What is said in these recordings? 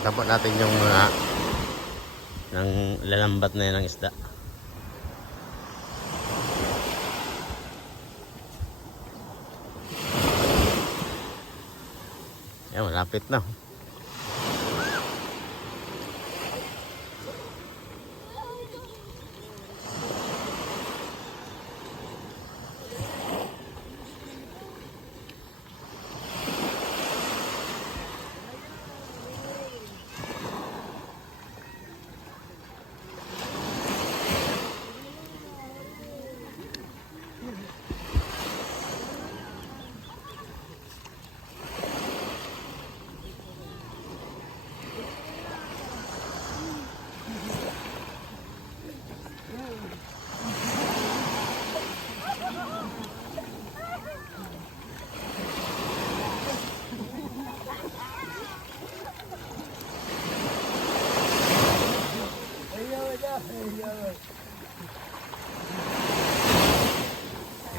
Tapos natin yung mga ng lalambat na yun ng isda. Yan, malapit na.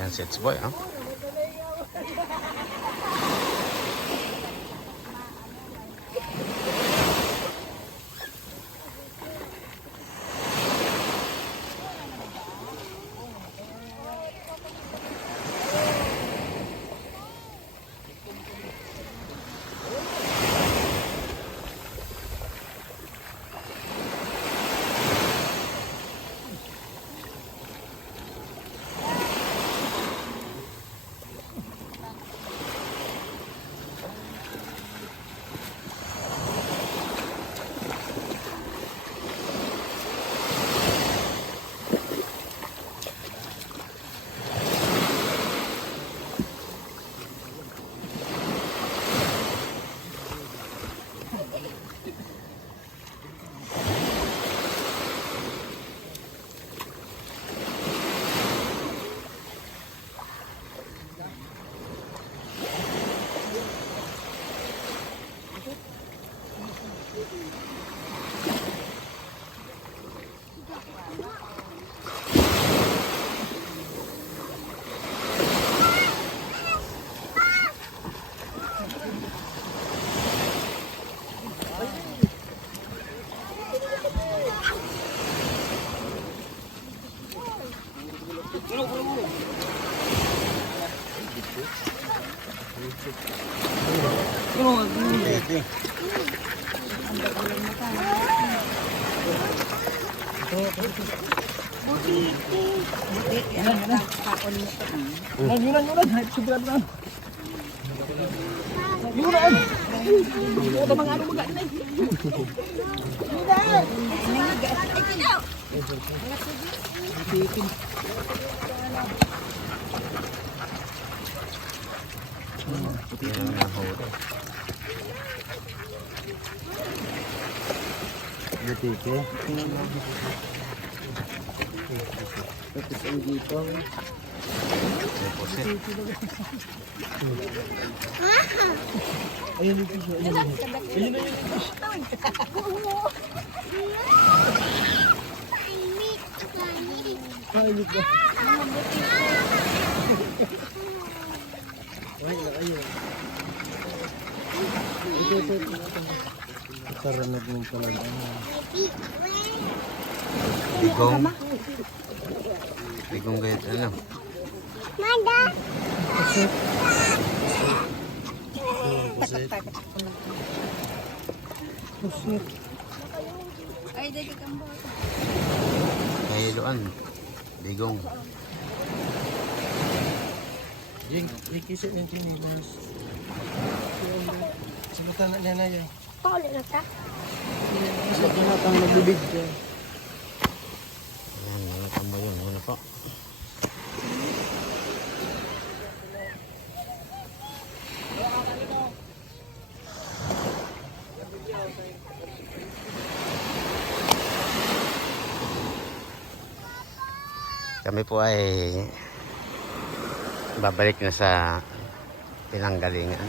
Yan, sets boy, ha? Butike. Tapos ang dito. Ayun dito siya. Ayun na yun. Ayun na. Ay, ayun. Ito. Karamag mo talaga. Bigong gayat, ano? Manda! Ay, dali kang bata. Kahiluan. Bigong. Yung ikisit yung tinilas. Sabutan na niya na yan. Paulit na ta. Isa ka na pang nagbibig dyan. Ayan, mga kamo yun. Muna po. Kami po ay babalik na sa pinanggalingan.